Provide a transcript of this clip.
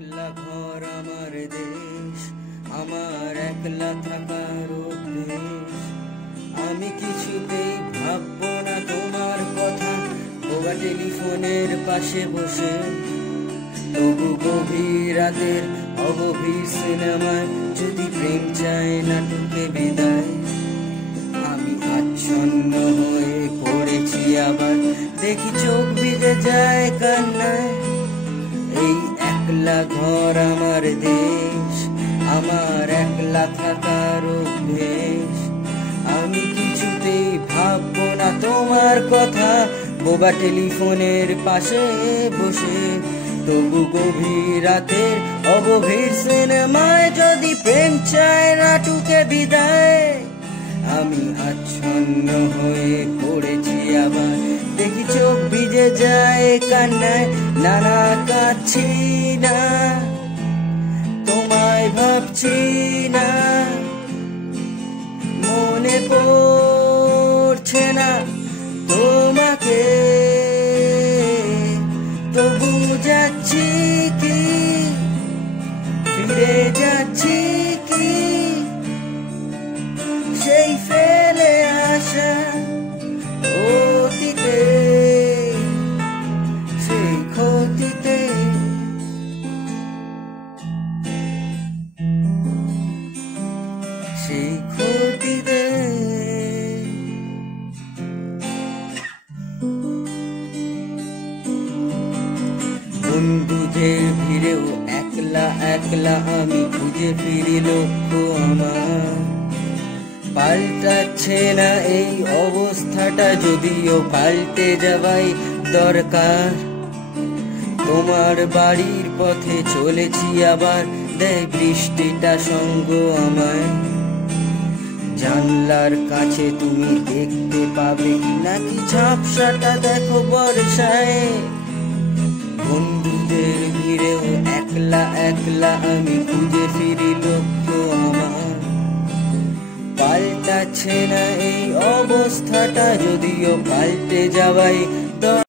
একলা ঘর আমার দেশ, আমার একলা থাকার অভ্যেস। আমি কিছুতেই ভাববো না তোমার কথা, বোবা টেলিফোনের পাশে বসে। তবু গভীর রাতের অগভীর সিনেমায় যদি প্রেম চায় নাটকে বিদায়। আমি আচ্ছন্ন হয়ে পড়েছি আবার, দেখি চোখ ভিজে যায় কান্নায়। এই একলা ঘর আমার দেশ, আমার একলা থাকার অভ্যেস। আমি কিছুতেই ভাববো না তোমার কথা, বোবা টেলিফোনের পাশে বসে। তবু গভীর রাতের অগভীর সিনেমায় যদি প্রেম চায় নাটুকে বিদায়। আমি আচ্ছন্ন হয়ে পড়েছি আবার, দেখি চোখ ভিজে যায় কান্নায়। নানা কাঁদছি না, তোমায় ভাবছি না, মনে পড়ছে না তোমাকে। তবু যাচ্ছি কি, ফিরে যাচ্ছি কি সেই ফেলে আসা অতীতে, সেই ক্ষতিতে। সেই ক্ষতিতে বন্ধুদের ভিড়েও একলা একলা আমি খুঁজে ফিরি লক্ষ্য আমার। পাল্টাচ্ছে না এই অবস্থাটা, যদিও পাল্টে যাওয়াই দরকার। তোমার বাড়ির পথে চলেছি আবার, দেয় বৃষ্টিটা সঙ্গ আমায়। জানলার কাছে তুমি দেখতে পাবে কি নাকি ঝাপসাটা দেখো বর্ষায়। বন্ধুদের ভিড়েও একলা একলা আমি খুঁজে ফিরি লক্ষ্য আমার। পাল্টাচ্ছে না এই অবস্থাটা, যদিও পাল্টে যাওয়াই